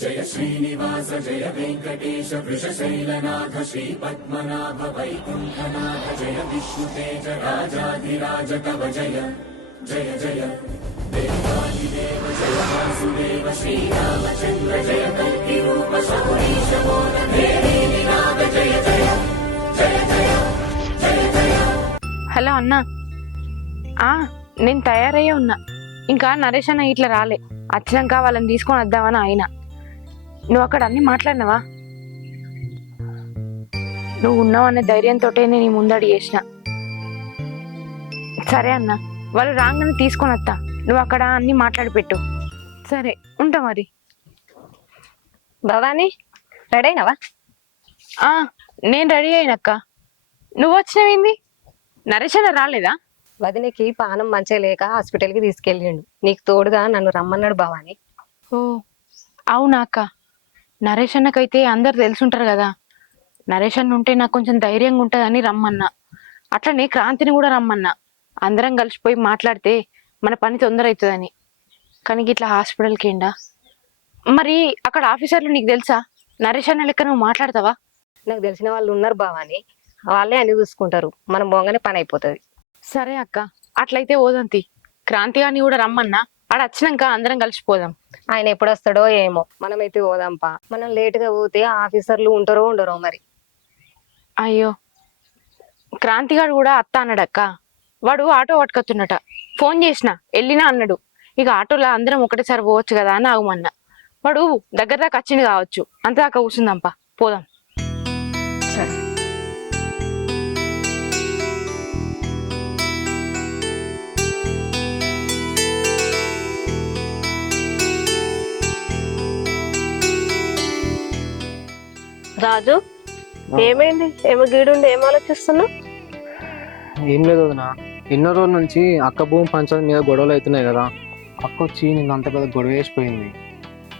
జయ శ్రీనివాస జయ వెంకటేశ వృషశైలనాథ శ్రీ పద్మనాభ వైకుంఠనాథ జయ విష్ణుతేజ రాజాధిరాజ కవ జయ జయ జయ దేవాదిదేవ జయ వాసుదేవ శ్రీరామచంద్ర జయ కల్కి రూప శౌరీశ మోన దేవీ నినాద జయ జయ జయ జయ జయ జయ. హలో అన్నా, నేను తయారయ్యే ఉన్నా. ఇంకా నరేష్ అన్న ఇట్లా రాలే. వచ్చినాక వాళ్ళని తీసుకొని వద్దామని ఆయన. నువ్వు అక్కడ అన్ని మాట్లాడినావా? నువ్వు ఉన్నావనే ధైర్యంతో నేను ఈ ముందడి చేసిన. సరే అన్న, వాళ్ళు రాగానే తీసుకొని వస్తా. నువ్వు అక్కడ అన్ని మాట్లాడి పెట్టు. సరే, ఉంటా మరి. భవానీ, రెడీ అయినావా? నేను రెడీ అయినక్క. నువ్వు వచ్చినవేంది? నరేష్ అన్న రాలేదా? వదినకి పానం మంచిగా లేక హాస్పిటల్కి తీసుకెళ్ళిండు. నీకు తోడుగా నన్ను రమ్మన్నాడు భవానీ. ఓ అవునా అక్క. నరేష్ అన్నకైతే అందరు తెలుసుంటారు కదా. నరేష్ అన్న ఉంటే నాకు కొంచెం ధైర్యంగా ఉంటుందని రమ్మన్నా. అట్లనే క్రాంతిని కూడా రమ్మన్నా. అందరం కలిసిపోయి మాట్లాడితే మన పని తొందర అవుతుందని. కానీ ఇట్లా హాస్పిటల్కి ఏండా? మరి అక్కడ ఆఫీసర్లు నీకు తెలుసా? నరేష్ అన్న లెక్క నువ్వు మాట్లాడతావా? నాకు తెలిసిన వాళ్ళు ఉన్నారు భవానీ, వాళ్ళే అన్ని చూసుకుంటారు. మనం పోగానే పని అయిపోతుంది. సరే అక్క, అట్లయితే ఓదంతి. క్రాంతి గారిని కూడా రమ్మన్నా. ఆడ వచ్చినాక అందరం కలిసిపోదాం. ఆయన ఎప్పుడు వస్తాడో ఏమో. మనమైతే పోదాంపా. మనం లేటుగా పోతే ఆఫీసర్లు ఉంటారో ఉండరో మరి. అయ్యో, క్రాంతిగాడు కూడా అత్త అన్నాడక్క. వాడు ఆటో పట్టుకొస్తున్నట. ఫోన్ చేసిన వెళ్ళినా అన్నాడు. ఇక ఆటోలో అందరం ఒకటేసారి పోవచ్చు కదా అని ఆగమన్నా. వాడు దగ్గర దాకా వచ్చింది కావచ్చు. అంతదాకా కూర్చుందాంపా, పోదాం. సరే. రాజు, ఏమైంది? ఏమో గీడుండి ఏం ఆలోచిస్తున్నావు? ఏం లేదు వదినా, ఎన్నో రోజుల నుంచి అక్క భూమి పంచాయతీ మీద గొడవలు అవుతున్నాయి కదా. అక్క వచ్చి నిన్న అంత పెద్ద గొడవ వేసిపోయింది.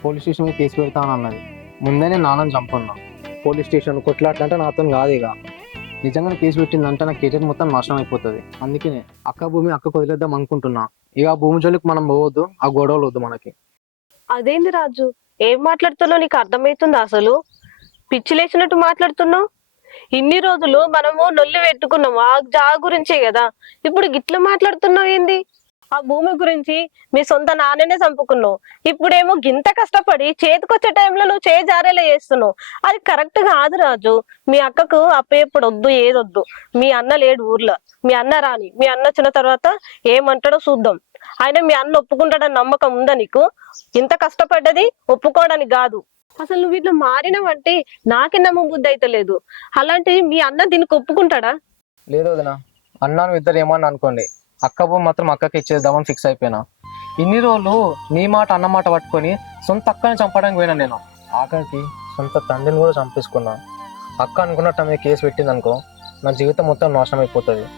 పోలీస్ స్టేషన్ మీద కేసు పెడతాను అన్నది. ముందే నేను నాన్నని చంపున్నా. పోలీస్ స్టేషన్ కొట్లాటంటే నాతో కాదు. ఇక నిజంగా కేసు పెట్టిందంటే నా కెరీర్ మొత్తం నాశనం అయిపోతుంది. అందుకనే అక్క భూమి అక్కకు వదిలేద్దాం అనుకుంటున్నా. ఇక ఆ భూమి జోలికి మనం పోవద్దు, ఆ గొడవలు వద్దు మనకి. అదేంది రాజు, ఏం మాట్లాడుతున్నావు? నీకు అర్థమవుతుందా? అసలు పిచ్చి లేచినట్టు మాట్లాడుతున్నావు. ఇన్ని రోజులు మనము నొల్లి పెట్టుకున్నాము ఆ జాగ గురించే కదా. ఇప్పుడు గిట్ల మాట్లాడుతున్నావు ఏంది? ఆ భూమి గురించి మీ సొంత నాన్ననే చంపుకున్నావు. ఇప్పుడేమో గింత కష్టపడి చేతికొచ్చే టైంలో నువ్వు చేయి జారేలా చేస్తున్నావు. అది కరెక్ట్ కాదు రాజు. మీ అక్కకు అప్పేప్పుడు వద్దు, ఏదొద్దు. మీ అన్న లేడు ఊర్లో. మీ అన్న రాని. మీ అన్న వచ్చిన తర్వాత ఏమంటాడో చూద్దాం. ఆయన మీ అన్న ఒప్పుకుంటాడని నమ్మకం ఉందా నీకు? ఇంత కష్టపడ్డది ఒప్పుకోవడానికి కాదు. అసలు నువ్వు ఇట్లా మారినవంటే నాకే నమ్మబుద్ధి అయితే లేదు. అలాంటి మీ అన్న దీనికి ఒప్పుకుంటాడా? లేదు వదినా, అన్నాను ఇద్దరు ఏమన్నా అనుకోండి, అక్క భూమి మాత్రం అక్కకి ఇచ్చేద్దామని ఫిక్స్ అయిపోయినా. ఇన్ని రోజులు నీ మాట అన్న మాట పట్టుకొని సొంత అక్కని చంపడానికి పోయినా నేను. ఆఖరికి సొంత తండ్రిని కూడా చంపేసుకున్నా. అక్క అనుకున్నట్టు ఆమె కేసు పెట్టింది అనుకో, నా జీవితం మొత్తం నాశనం అయిపోతుంది.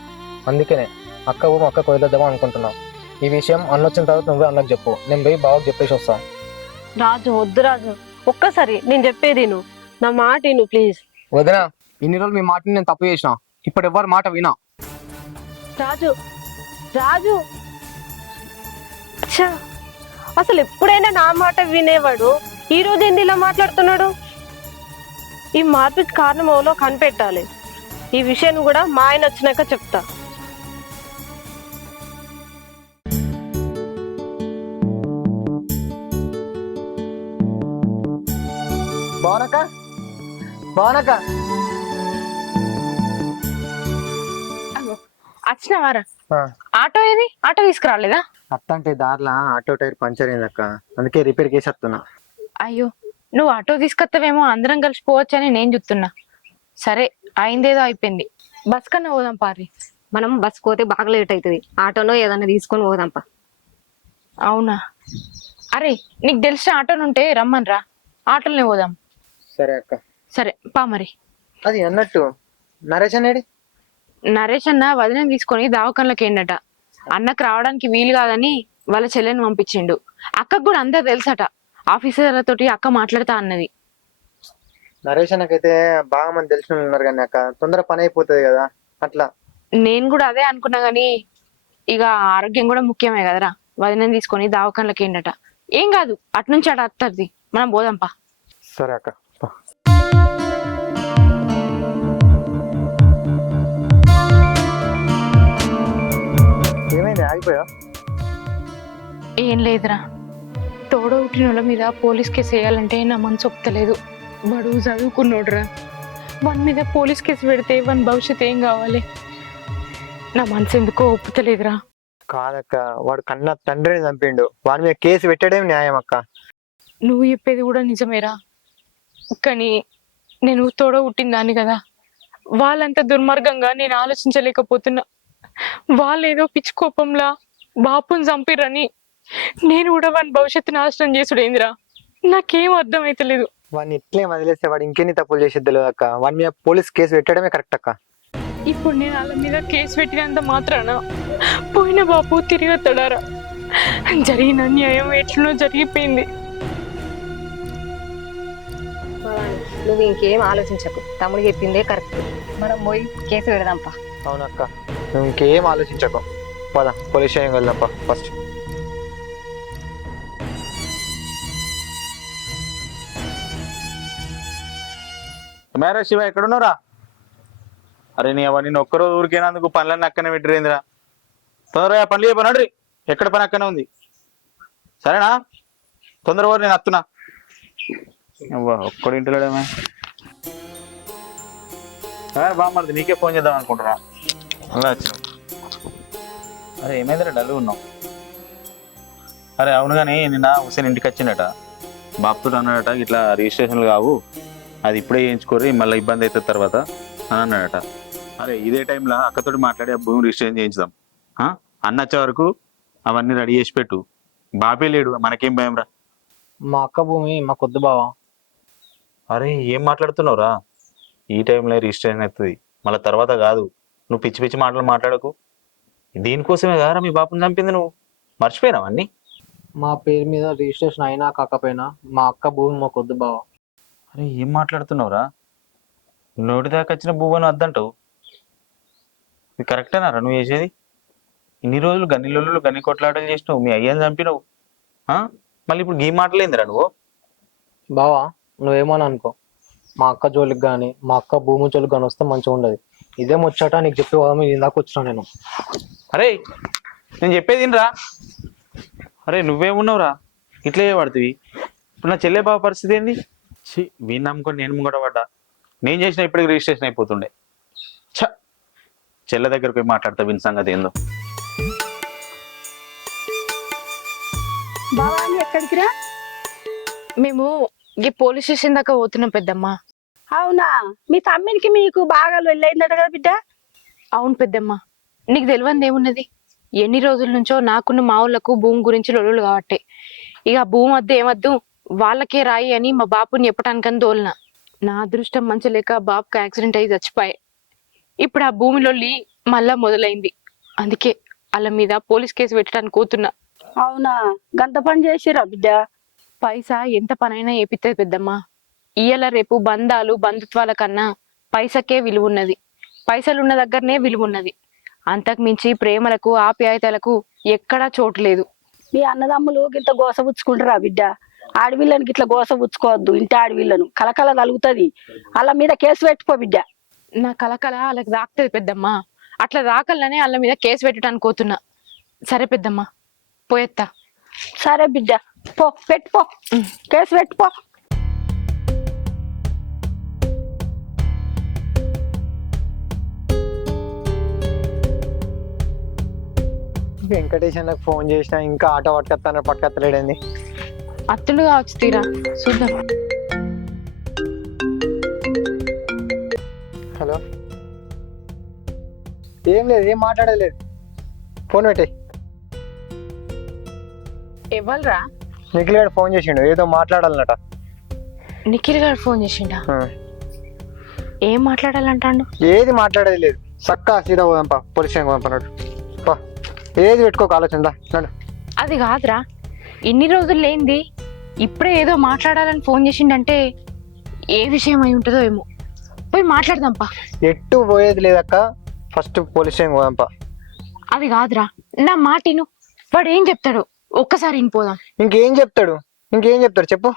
అందుకనే అక్క భూమి అక్కకు వదిలేద్దామని అనుకుంటున్నా. ఈ విషయం అన్న వచ్చిన తర్వాత నువ్వే అన్నకు చెప్పు. నేను పోయి బావకు చెప్పేసి వస్తాను. రాజు వద్దు రాజు, ఒక్కసారి నేను చెప్పేది నువ్వు నా మాట నువ్వు ప్లీజ్. వదినా, ఇన్ని రోజులు మీ మాటని నేను తప్పు చేసిన. ఇప్పుడు ఎవరి మాట వినా. రాజు రాజు ఛ, అసలు ఎప్పుడైనా నా మాట వినేవాడు. ఈ రోజు ఏంది ఇలా మాట్లాడుతున్నాడు? ఈ మార్పుకి కారణం ఎవరో కనిపెట్టాలి. ఈ విషయాన్ని కూడా మా ఆయన వచ్చినాక చెప్తా. బావనక్క, బావనక్క. వచ్చినవారా? ఆటో ఏది? ఆటో తీసుకురాలేదా? అత్త అంటే దారిలో ఆటో టైర్ పంచర్ అయింది అక్క, అందుకే రిపేర్ చేసి వస్తున్నా. అయ్యో, నువ్వు ఆటో తీసుకొస్తావేమో అందరం కలిసిపోవచ్చు అని నేను చెప్తున్నా. సరే, అయిందేదో అయిపోయింది. బస్ కన్నా పోదాం పారి. మనం బస్ పోతే బాగా లేట్ అవుతుంది. ఆటోలో ఏదన్నా తీసుకొని పోదాంపా. అవునా? అరే, నీకు తెలిసిన ఆటోనుంటే రమ్మని రా, ఆటోలోనే పోదాం. సరే అక్క. సరే పా మరి. అది అన్నట్టు నరేష్ అనేది? నరేష్ అన్న వదిన తీసుకొని దావకంలోకి ఏండట. అన్నకు రావడానికి వీలు కాదని వాళ్ళ చెల్లెని పంపించిండు. అక్కకు కూడా అందరు తెలుసట. ఆఫీసర్లతోటి అక్క మాట్లాడుతా అన్నది. నరేష్ అన్నకైతే బాగా మంది తెలిసిన ఉన్నారు కానీ అక్క, తొందర పని అయిపోతుంది కదా అట్లా. నేను కూడా అదే అనుకున్నా గానీ ఇక ఆరోగ్యం కూడా ముఖ్యమే కదరా. వదినని తీసుకొని దావకంలోకి ఏండట. ఏం కాదు, అటు నుంచి అటు అత్తది. మనం పోదాంపా. సరే అక్క. ఏమైంది, ఆగిపోయా? ఏం లేదురా, తోడవుటిన వాళ్ళ మీద పోలీస్ కేసు వేయాలంటే నా మనసు ఒప్పుతలేదు. వాడు చదువుకున్నోడురా, వాని మీద పోలీస్ కేసు పెడితే వాని భవిష్యత్తు ఏం కావాలి? నా మనసు ఎందుకో ఒప్పుతలేదురా. కాదక్క, వాడు కన్న తండ్రిని చంపిండు, వాడి మీద కేసు పెట్టడం న్యాయం అక్క. నువ్వు చెప్పేది కూడా నిజమేరా, కానీ నేను తోడవుట్టిన దాన్ని కదా, వాళ్ళంత దుర్మార్గంగా నేను ఆలోచించలేకపోతున్నా. వాళ్ళు ఏదో పిచ్చి కోపంలా బాపుని చంపిరని నేను కూడా వాని భవిష్యత్తు నాశనం చేసుడేందిరా? నాకేం అర్థం అయితలేదు. వాడిని ఇట్లే వదిలేస్తే వాడు ఇంకెన్ని తప్పులు చేసేది తెలియదు అక్క. వాడి మీద పోలీస్ కేసు పెట్టడమే కరెక్ట్ అక్క. ఇప్పుడు నేను వాళ్ళ మీద కేసు పెట్టినంత మాత్రాన పోయిన బాపు తిరిగి వస్తాడారా? జరిగిన అన్యాయం ఎట్లనో జరిగిపోయింది. నువ్వు ఇంకేం ఆలోచించకు, తమ్ముడు చెప్పిందే కరెక్ట్. మనం పోయి కేసు పెడదాంపా. అవునక్క, నువ్వు ఇంకేం ఆలోచించకు. పద పోలీస్ స్టేషన్కి వెళ్దాంపా ఫస్ట్. మేరా శివ ఎక్కడున్నారా? అరే నీ అవన్నీ నేను ఒక్కరోజు ఊరికేనందుకు పనులన్నీ అక్కనే పెట్టిరేంద్రా. తొందరగా పనులు చెప్పనండ్రి, ఎక్కడ పని అక్కనే ఉంది. సరేనా? తొందరగా నేను అత్తున్నా. ఒక్కడి ఇంటిలోడేమే బామ్మది, నీకే ఫోన్ చేద్దాం అనుకుంటున్నా. అలా వచ్చిన. అరే ఏమైందిరా డల్ ఉన్నావు? అరే అవును కానీ నిన్న హుసేన్ ఇంటికి వచ్చిండట, బాపుతో అన్నాడట ఇట్లా రిజిస్ట్రేషన్లు కావు, అది ఇప్పుడే చేయించుకోరి మళ్ళీ ఇబ్బంది అవుతుంది తర్వాత అని అన్నాడట. అరే ఇదే టైంలో అక్కతోటి మాట్లాడి ఆ భూమి రిజిస్ట్రేషన్ చేయించుదాం. అన్న వచ్చే వరకు అవన్నీ రెడీ చేసి పెట్టు. బాపే లేడు, మనకేం భయం రా. మా అక్క భూమి మాకొద్దు బావా. అరే ఏం మాట్లాడుతున్నావురా? ఈ టైంలో రిజిస్ట్రేషన్ అవుతుంది, మళ్ళీ తర్వాత కాదు. నువ్వు పిచ్చి పిచ్చి మాటలు మాట్లాడకు. దీనికోసమే కారా మీ బాపుని చంపింది, నువ్వు మర్చిపోయినావు అన్నీ. మా పేరు మీద రిజిస్ట్రేషన్ అయినా కాకపోయినా మా అక్క భూమి మాకొద్దు బావా. అరే ఏం మాట్లాడుతున్నావురా? నోటి దాకా వచ్చిన భూమని వద్దంటావు. ఇది కరెక్టేనారా నువ్వు చేసేది? ఇన్ని రోజులు గన్నిలోళ్ళు గన్ని కొట్లాటలు చేసినావు, మీ అయ్యని చంపినావు. మళ్ళీ ఇప్పుడు గీ మాటలేందిరా నువ్వు? బావా నువ్వేమని అనుకో, మా అక్క జోలికి కానీ మా అక్క భూమి జోలికి కానీ వస్తే మంచిగా ఉండదు. ఇదే ముచ్చట నీకు చెప్పి పోదాము, ఇందాక వచ్చినా నేను. అరే నేను చెప్పేది రా. అరే నువ్వేమున్నావురా ఇట్లా పడుతుంది? ఇప్పుడు నా చెల్లె బావ పరిస్థితి ఏంది? వీణ్ నమ్ముకొని నేను ముంగట పడ్డా. నేను చేసిన ఇప్పటికి రిజిస్ట్రేషన్ అయిపోతుండే. చెల్లె దగ్గరికి పోయి మాట్లాడతా వీని సంగతి ఏందో. ఎక్కడికి రా? మేము ఈ పోలీస్ స్టేషన్ దాకా పోతున్నాం పెద్దమ్మ. అవునా, మీ తమ్మినికి మీకు బాగా వెళ్ళయిందట కదా బిడ్డ? అవును పెద్దమ్మ, నీకు తెలియంది ఏమున్నది? ఎన్ని రోజుల నుంచో నాకున్న మా ఊళ్ళకు భూమి గురించి లొల్లులు కాబట్టి ఇక భూమి వద్దు ఏమద్దు వాళ్ళకే రాయి అని మా బాపుని చెప్పటానికని తోలిన. నా అదృష్టం మంచి లేక బాబుకి యాక్సిడెంట్ అయ్యి చచ్చిపోయాయి. ఇప్పుడు ఆ భూమి లొల్లి మళ్ళా మొదలైంది. అందుకే వాళ్ళ మీద పోలీస్ కేసు పెట్టడానికి కూతున్నా. అవునా, గంత పని చేసిరా బిడ్డ? పైసా ఎంత పనైనా ఏపిస్తుంది పెద్దమ్మ. ఇయ్యాల రేపు బంధాలు బంధుత్వాల కన్నా పైసకే విలువ ఉన్నది. పైసలున్న దగ్గరనే విలువ ఉన్నది. అంతకు మించి ప్రేమలకు ఆప్యాయతలకు ఎక్కడా చోటు లేదు. మీ అన్నదమ్ములు గింత గోసపుచ్చుకుంటారా బిడ్డ? ఆడవిళ్ళని గిట్లా గోసపుచ్చుకోవద్దు. ఇంటి ఆడవిళ్ళను కలకల తలుగుతుంది. వాళ్ళ మీద కేసు పెట్టుకో బిడ్డ. నా కలకల వాళ్ళకి దాక్తుంది పెద్దమ్మ. అట్లా దాకల్లానే వాళ్ళ మీద కేసు పెట్టడానికి పోతున్నా. సరే పెద్దమ్మ, పోయేత్తా. సరే బిడ్డ, పో పెట్టుకో, కేసు పెట్టుకో. వెంకటేష్ అన్నకు ఫోన్ చేసినా ఇంకా ఆటో పట్టుకొత్తలేడండి. అత్తులు కావచ్చు, తీరా చూద్దాం. హలో, ఏం లేదు, ఏం మాట్లాడలేదు. ఫోన్ పెట్టే. ఇవ్వాలరా? నిఖిల్ గారు ఫోన్ చేసిండు, ఏదో మాట్లాడాలన్నట. నిఖిల్ గారు ఫోన్ చేసిండా? ఏం మాట్లాడాలంటాడు? ఏది మాట్లాడేది లేదు. సక్కా సీదా పోదాంపా, పోలీస్ స్టేషన్ పంపన్నాడు. పా, ఏది పెట్టుకోక ఆలోచన. అది కాదురా, ఇన్ని రోజులు లేనిది ఇప్పుడే ఏదో మాట్లాడాలని ఫోన్ చేసిండంటే ఏ విషయం అయి ఉంటుందో ఏమో. పోయి మాట్లాడదాంపా. ఎట్టు పోయేది లేదక్క, ఫస్ట్ పోలీస్ స్టేషన్ పోదాంపా. అది కాదురా, నా మాటిను. వాడు ఏం చెప్తాడు ఒక్కసారి వినిపోదాం. ఇంకేం చెప్తాడు చెప్పు.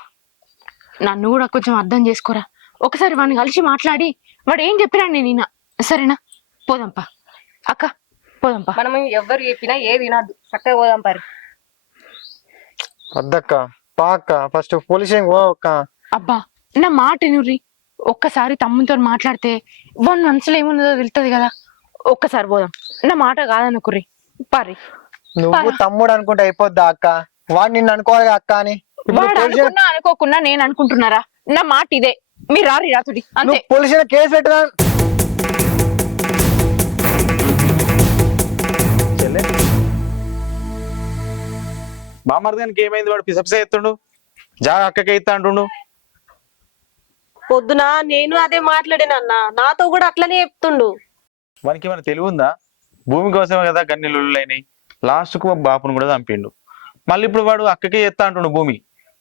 నన్ను కూడా కొంచెం అర్థం చేసుకోరా. ఒకసారి వాడిని కలిసి మాట్లాడి వాడు ఏం చెప్పినా నేను సరేనా? పోదాంపా అక్క, పోదాంపా. మనం ఎవ్వరు చెప్పినా ఏది వినద్దు, చక్కగా పోదాం పరి. వద్దక్క, పా అక్క, ఫస్ట్ పోలీస్ స్టేషన్ పో అక్క. అబ్బా నా మాట ఎనుర్రి. ఒక్కసారి తమ్ముతో మాట్లాడితే వాడి మనసులో ఏమున్నదో తెలుస్తుంది కదా. ఒక్కసారి పోదాం, నా మాట కాదనుకుర్రి. పారి. నువ్వు తమ్ముడు అనుకుంటే అయిపోద్దా అక్క? వాడు నిన్ను అనుకోవాలి అక్క అని. ఇప్పుడు వాడు పోలీస్ స్టేషన్- అనుకున్నా అనుకోకున్నా నేను అనుకుంటున్నారా? నా మాట ఇదే, మీరు రారి రాతుడి అంతే. నువ్వు పోలీస్ స్టేషన్ కేసు పెట్టదా? చెల్లె బామ్మర్ది గానికి ఏమైంది? వాడు పిసపిస ఎత్తుండు, జాగ అక్కకే ఇస్తా అంటుండు. పొద్దున నేను అదే మాట్లాడినన్నా, నాతో కూడా అట్లనే చెప్తుండు. వానికి ఏమైనా తెలివి ఉందా? భూమి కోసమే కదా గన్ని లొల్లులైనాయి. లాస్ట్కు బాపును కూడా చంపిండు. మళ్ళీ ఇప్పుడు వాడు అక్కకే ఎత్తా అంటుండు భూమి.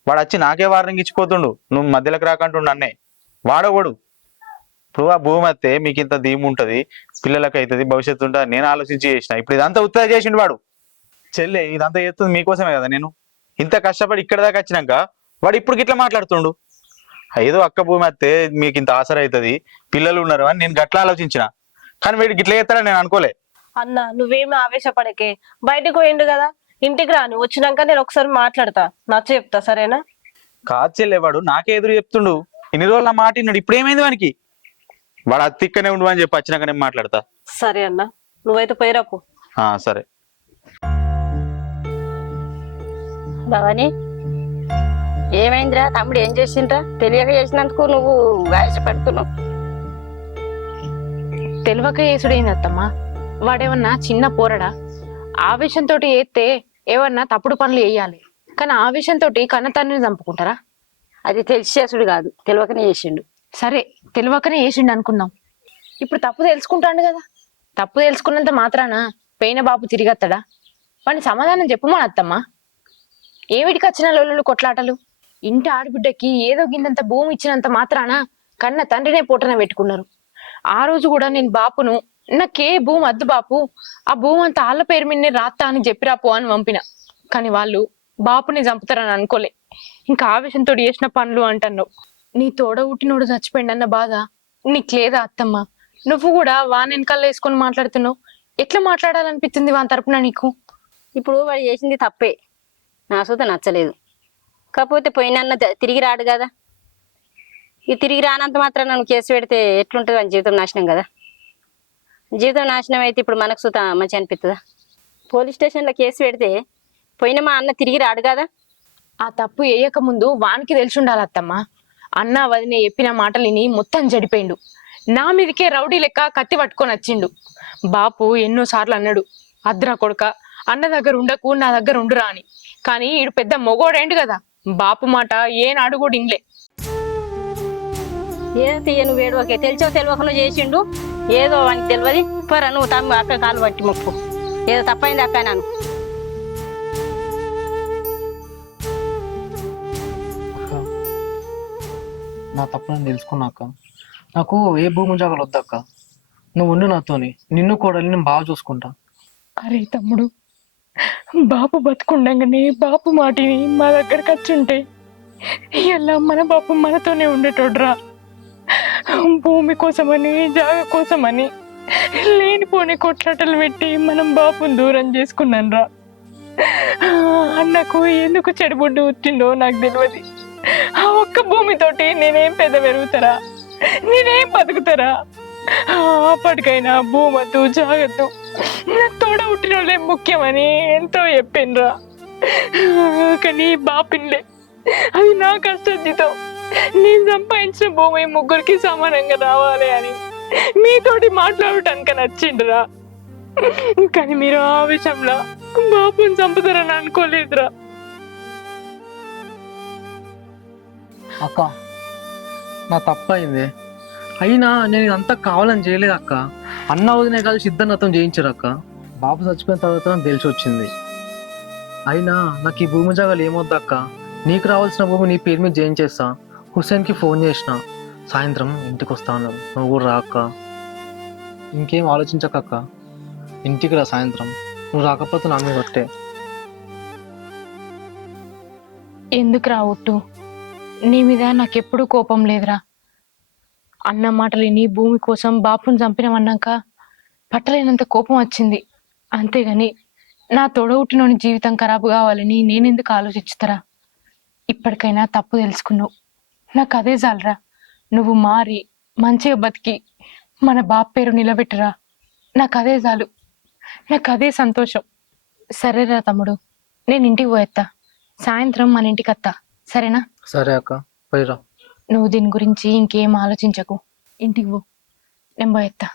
వాడు వచ్చి నాకే వార్నింగ్ ఇచ్చిపోతుండు, నువ్వు మధ్యలోకి రాకంటుండు అన్నే. వాడోవాడు ఇప్పుడు ఆ భూమి వస్తే మీకు ఇంత ధీము ఉంటది, పిల్లలకి అవుతుంది, భవిష్యత్తు ఉంటుంది నేను ఆలోచించి చేసిన. ఇప్పుడు ఇదంతా ఉత్తర చేసిండు వాడు. చెల్లె ఇదంతా చేస్తుంది మీకోసమే కదా. నేను ఇంత కష్టపడి ఇక్కడ దాకా వచ్చినాక వాడు ఇప్పుడు ఇట్లా మాట్లాడుతుండు. ఏదో అక్క భూమి వస్తే మీకు ఇంత ఆసర అవుతుంది, పిల్లలు ఉన్నారు అని నేను గట్లా ఆలోచించిన. కానీ వీడికి ఇట్లా చేస్తాడని నేను అనుకోలే. అన్న నువ్వేమి ఆవేశపడకే, బయటకు పోయిండు కదా, ఇంటికి రాను, వచ్చినాక నేను ఒకసారి మాట్లాడతా, నచ్చ చెప్తా సరేనా? కాదు చెల్లె, వాడు నాకే ఎదురు చెప్తుండు. ఇన్ని రోజులు నా మాట విన్నాడు, ఇప్పుడు ఏమైంది వానికి? వాడు అత్తిక్కనే ఉండు అని చెప్పి వచ్చినాక నేను మాట్లాడతా. సరే అన్న, నువ్వైతే పోయిరాపు. సరే. భవాని, ఏమైందిరా? తమ్ముడు ఏం చేసిండ్రా? తెలియక చేసినందుకు నువ్వు గాయపడుతున్నావు. తెలివక చేసుడైంది అత్తమ్మా. వాడేమన్నా చిన్న పోరడా? ఆవేశంతో ఏస్తే ఏమన్నా తప్పుడు పనులు వేయాలి, కానీ ఆవేశంతో కన్న తండ్రిని చంపుకుంటారా? అది తెలిసి చేసుడు కాదు, తెలియకనే చేసిండు. సరే తెలివకనే వేసిండు అనుకుందాం. ఇప్పుడు తప్పు తెలుసుకుంటాడు కదా. తప్పు తెలుసుకున్నంత మాత్రాన పోయిన బాబు తిరిగత్తడా? వాడిని సమాధానం చెప్పమని అత్తమ్మా. ఏమిటికి వచ్చిన లొల్లులు కొట్లాటలు? ఇంటి ఆడబిడ్డకి ఏదో గిన్నంత భూమి ఇచ్చినంత మాత్రాన కన్న తండ్రినే పూటన పెట్టుకున్నారు. ఆ రోజు కూడా నేను బాపును నాకే భూమి వద్దు బాపు, ఆ భూమి అంతా ఆళ్ళ పేరు మీదనే రాత్తా అని చెప్పిరాపో అని పంపిన. కానీ వాళ్ళు బాపుని చంపుతారని అనుకోలే. ఇంకా ఆవేశంతో చేసిన పనులు అంటున్నావు. నీ తోడ ఉట్టినోడు చచ్చిపోయిండన్న బాధ నీకు లేదా అత్తమ్మ? నువ్వు కూడా వాని వెనకాల వేసుకొని మాట్లాడుతున్నావు. ఎట్లా మాట్లాడాలనిపించింది వాని తరపున నీకు? ఇప్పుడు వాడు చేసింది తప్పే, నా సూత నచ్చలేదు. కాకపోతే పోయినన్న తిరిగి రాడు కదా. ఈ తిరిగి రానంత మాత్రం నన్ను కేసు పెడితే ఎట్లుంటుంది? అని జీవితం నాశనం కదా. జీవితం నాశనం అయితే ఇప్పుడు మనకు సూత మంచి అనిపిస్తుందా? పోలీస్ స్టేషన్లో కేసు పెడితే పోయిన మా అన్న తిరిగి రాడు కదా. ఆ తప్పు వేయక ముందు వానికి తెలిసి ఉండాలి అత్తమ్మ. అన్న వదిన చెప్పిన మాటలు విని మొత్తం జడిపోయిండు. నా మీదకే రౌడీ లెక్క కత్తి పట్టుకొని వచ్చిండు. బాపు ఎన్నోసార్లు అన్నాడు, అద్రా కొడుక అన్న దగ్గర ఉండకు, నా దగ్గర ఉండురా అని. కానీ ఈడు పెద్ద మొగోడేండు కదా, బాపు మాట ఏనాడు కూడా ఇన్లే. ఏదో తీయ నువ్వు వేడువకే, తెలిసో తెలియకుండా చేసిండు, ఏదో వానికి తెలియదు. పరా నువ్వు తమ్మి అక్క కాలు పట్టి మొక్కు, ఏదో తప్పైంది అక్క నాను. నా తప్పులను తెలుసుకున్నాక నాకు ఏ భూమి జాగాలు వద్దక్క. నువ్వు ఉండు నాతోని, నిన్ను కోడలి నేను బాగా చూసుకుంటా. అరే తమ్ముడు, బాపు బతుకుండగానే బాపు మాటిని మా దగ్గరకు వచ్చుంటే ఇలా మన బాపు మనతోనే ఉండేటోడ్రా. భూమి కోసమని జాగ కోసమని లేనిపోని కొట్లాటలు పెట్టి మనం బాపుని దూరం చేసుకున్నాను రా. అన్నకు ఎందుకు చెడుబుడ్డు వచ్చిండో నాకు తెలియదు. ఆ ఒక్క భూమితోటి నేనేం పెద్ద పెరుగుతారా, నేనేం బతుకుతారా? అప్పటికైనా భూమద్దు జాగద్దు, నాకు తోడ పుట్టిన వాళ్ళే ముఖ్యమని ఎంతో చెప్పిండ్రా. కానీ బాపిన్లే, అది నా కష్టజీతం. నేను సంపాదించిన భూమి ముగ్గురికి సమానంగా రావాలి అని మీతోటి మాట్లాడటానికి నచ్చిండ్రా. కానీ మీరు ఆ విషయంలో బాపుని చంపుతారని అనుకోలేదురా. అక్క నా తప్పైంది, అయినా నేను ఇదంతా కావాలని చేయలేదు అక్క. అన్న వదినే కలిసి ఇద్దరు నాతో చేయించారు అక్క. బాబు చచ్చిపోయిన తర్వాత నాకు తెలిసి వచ్చింది. అయినా నాకు ఈ భూమి జాగాలు ఏమొద్దు అక్క. నీకు రావాల్సిన భూమి నీ పేరు మీద చేయించేస్తా. హుస్సేన్కి ఫోన్ చేసిన, సాయంత్రం ఇంటికి వస్తా అన్నాడు. నువ్వు కూడా రా అక్క. ఇంకేం ఆలోచించక ఇంటికి రా సాయంత్రం. నువ్వు రాకపోతే నా మీద కొట్టే. ఎందుకు రావట్టు? నీ మీద నాకెప్పుడూ కోపం లేదురా. అన్న మాటలు విని భూమి కోసం బాపుని చంపినవన్నాక పట్టలేనంత కోపం వచ్చింది. అంతేగాని నా తోడవుటినోని జీవితం ఖరాబు కావాలని నేనెందుకు ఆలోచిస్తారా? ఇప్పటికైనా తప్పు తెలుసుకున్నావు, నాకు అదే చాలరా. నువ్వు మారి మంచిగా బతికి మన బాప్ పేరు నిలబెట్టరా, నాకు అదే చాలు, నాకు అదే సంతోషం. సరేరా తమ్ముడు, నేను ఇంటికి పోయేత్తా. సాయంత్రం మన ఇంటికి వస్తా, సరేనా? సరే అక్క, పోయిరా. నువ్వు దీని గురించి ఇంకేం ఆలోచించకు, ఇంటికి పో, నేను పోయేత్తా.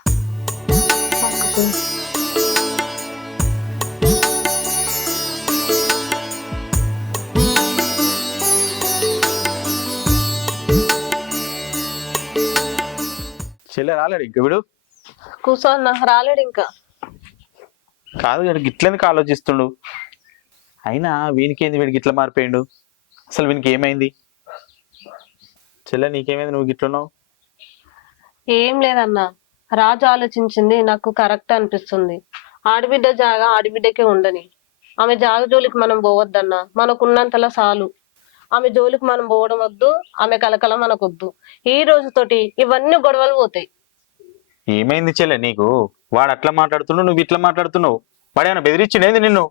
చెల్లె రాలేడు ఇంక వీడు. కూర్చో అన్న, రాలేడు ఇంకా. కాదు వీడు గిట్లెందుకు ఆలోచిస్తుండు? అయినా వీనికేంది వీడికి గిట్ల మారిపోయిండు? అసలు వీనికి ఏమైంది? చెల్లె నీకేమైంది, నువ్వు గిట్లున్నావు? ఏం లేదన్నా, రాజు ఆలోచించింది నాకు కరెక్ట్ అనిపిస్తుంది. ఆడబిడ్డ జాగా ఆడబిడ్డకే ఉండని. ఆమె జాగ జోలికి మనం పోవద్దన్నా, మనకున్నంతలా చాలు. ఆమె జోలికి మనం పోవడం వద్దు, ఆమె కలకల మనకొద్దు. ఈ రోజుతోటి ఇవన్నీ గొడవలు పోతాయి. ఏమైంది చెల్లె నీకు? వాడు అట్లా మాట్లాడుతున్నావు, నువ్వు ఇట్లా మాట్లాడుతున్నావు. వాడు ఏమైనా బెదిరించిండేంది నిన్ను?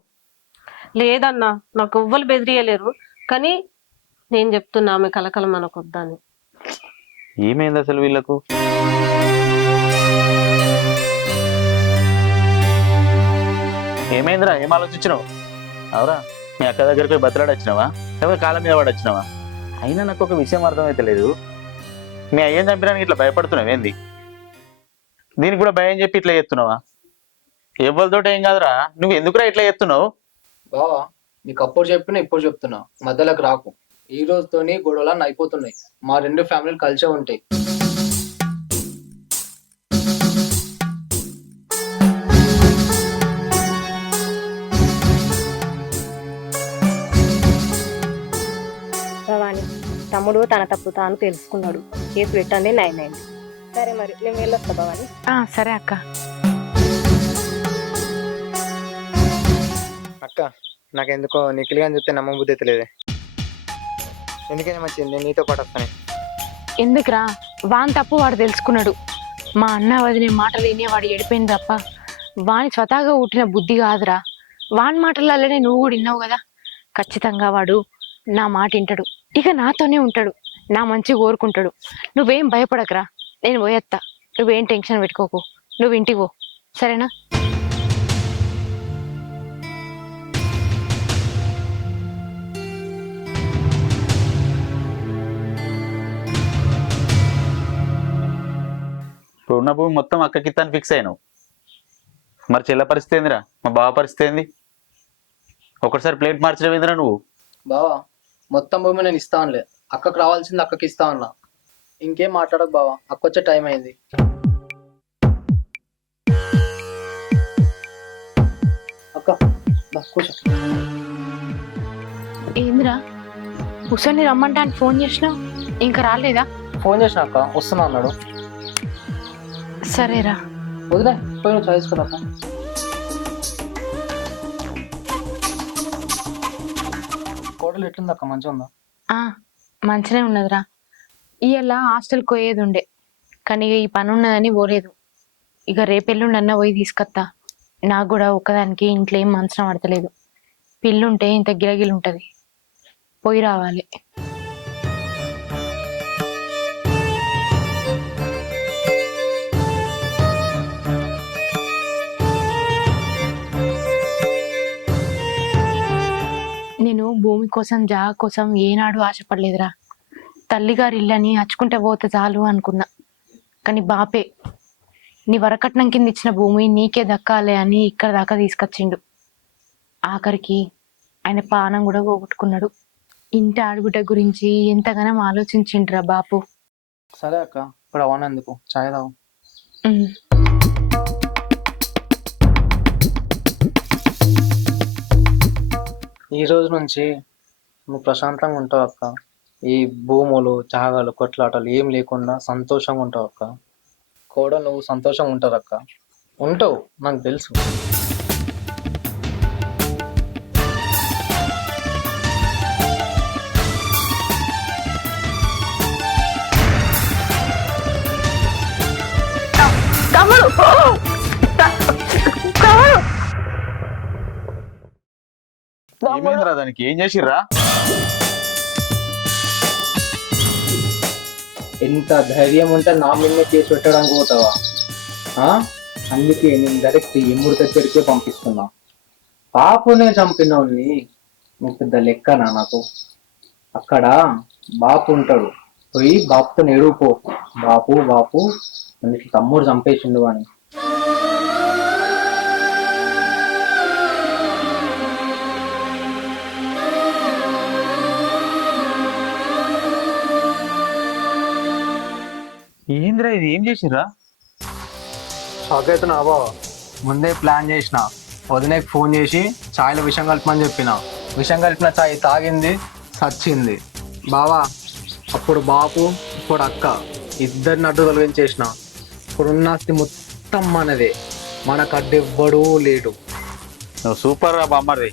లేదన్నా, నాకు ఎవ్వరు బెదిరియలేరు, కానీ నేను చెప్తున్నా ఆమె కలకల మనకొద్దని. ఏమైంది అసలు వీళ్ళకు? ఏమైందిరా, ఏం ఆలోచించినావు? అవరా మీ అక్క దగ్గరికి పోయి బతలాడి వచ్చినావా, లేకపోతే కాలం మీద పడి వచ్చినావా? అయినా నాకు ఒక విషయం అర్థమైతే లేదు. మీ అయ్యని చంపడానికి ఇట్లా భయపడుతున్నావు ఏంది? దీనికి కూడా భయం చెప్పి ఇట్లా చేస్తున్నావా? ఎవరితోటి ఏం కాదురా, నువ్వు ఎందుకురా ఇట్లా చేస్తున్నావు? బావా, నీకు అప్పుడు చెప్పినా ఇప్పుడు చెప్తున్నా, మధ్యలోకి రాకు. ఈ రోజుతోని గొడవలన్నీ అయిపోతున్నాయి. మా రెండు ఫ్యామిలీలు కలిసే ఉంటాయి. భవాని, తమ్ముడు తన తప్పు తాను తెలుసుకున్నాడు. కేసు పెట్టండి, నయమైంది. సరే మరి నేను వెళ్ళొస్తా భవాని. సరే అక్క. అక్క, నాకెందుకో నిఖిల్ గాని చెప్తే నమ్మబుద్ధి అయితే లేదే. ఎందుకైనా మంచిది, నేను నీతో పాటు వస్తాను. ఎందుకురా, వాని తప్పు వాడు తెలుసుకున్నాడు. మా అన్న వదిలే మాటలు వినే వాడు ఎడిపోయింది తప్ప వాని స్వతహాగా పుట్టిన బుద్ధి కాదురా. వాని మాటలలోనే నువ్వు కూడా విన్నావు కదా. ఖచ్చితంగా వాడు నా మాట వింటాడు, ఇక నాతోనే ఉంటాడు, నా మంచి కోరుకుంటాడు. నువ్వేం భయపడకరా, నేను పోయేత్తా. నువ్వేం టెన్షన్ పెట్టుకోకు, నువ్వు ఇంటికి పో, సరేనా? ఇప్పుడు ఉన్న భూమి మొత్తం అక్కకిత్తాను ఫిక్స్ అయినావు. మరి చెల్ల పరిస్థితి ఏందిరా, మా బావ పరిస్థితి ఏంది? ఒకటిసారి ప్లేట్ మార్చడం ఏందిరా నువ్వు? బావా, మొత్తం భూమి నేను ఇస్తానులే. అక్కకు రావాల్సింది అక్కకి ఇస్తా ఉన్నా. ఇంకేం మాట్లాడకు బావా, అక్క వచ్చే టైం అయింది. అక్క బా, కూర్చో. ఏందిరా, హుసేన్ని రమ్మంటాను ఫోన్ చేసినావు, ఇంకా రాలేదా? ఫోన్ చేసిన అక్క, వస్తున్నా అన్నాడు. సరేరా. వదిలే, పోయి నువ్వు చదువుకురా. కోడలు ఎట్లుంది అక్క, మంచిగా ఉందా? మంచిగా ఉన్నదిరా. ఇవాళ హాస్టల్కి పోయేది ఉండే, కానీ ఈ పని ఉన్నదని పోలేదు. ఇక రేపెల్లుండన్నా పోయి తీసుకొస్తా. నాకు కూడా ఒక్కదానికి ఇంట్లో ఏం మనసున పడతలేదు. పిల్లుంటే ఇంత గిలగిలు ఉంటుంది, పోయి రావాలి. నేను భూమి కోసం జాగ కోసం ఏనాడు ఆశపడలేదురా. తల్లిగారి ఇల్లని అచ్చుకుంటే పోతే చాలు అనుకున్నా, కానీ బాపే నీ వరకట్నం కింద ఇచ్చిన భూమి నీకే దక్కాలి అని ఇక్కడ దాకా తీసుకొచ్చిండు. ఆఖరికి ఆయన పానం కూడా పోగొట్టుకున్నాడు. ఇంటి ఆడబిడ్డ గురించి ఎంతగానో ఆలోచించిండ్రా బాపు. సరే అక్క, ఇప్పుడు అవనందుకు చాయ్ తాగు. ఈ రోజు నుంచి నువ్వు ప్రశాంతంగా ఉంటావు అక్క. ఈ భూములు జాగాలు కొట్లాటలు ఏం లేకుండా సంతోషంగా ఉంటావు అక్క. కోడలు నువ్వు సంతోషంగా ఉంటారు అక్క, ఉంటావు, నాకు తెలుసు. ఏమైందిరా దానికి? ఏం చేసిర్రా? ఎంత ధైర్యం ఉంటే నా మీద కేసు పెట్టడానికి పోతావా? అందుకే నేను డైరెక్ట్ ఎమ్ముడి దగ్గరికే పంపిస్తున్నా. పాపునే చంపినోడిని నువ్వు పెద్ద లెక్కనా నాకు? అక్కడ బాపు ఉంటాడు, పోయి బాపుతో ఎడుపో, బాపు బాపు మనకి తమ్ముడు చంపేసిండు అని. ఏందిరా ఇది? ఏం చేసిర్రా? షాక్ అవుతున్నా బావ. ముందే ప్లాన్ చేసిన, వదినకి ఫోన్ చేసి ఛాయ్లో విషం కలపమని చెప్పిన. విషం కలిపిన ఛాయ్ తాగింది, చచ్చింది. బావా అప్పుడు బాపు, ఇప్పుడు అక్క ఇద్దరిని అడ్డు తొలగించేసిన. ఇప్పుడున్న ఆస్తి మొత్తం మనదే, మనకు అడ్డు ఎవ్వడూ లేడు. నువ్వు సూపర్ రా బామ్మర్ది.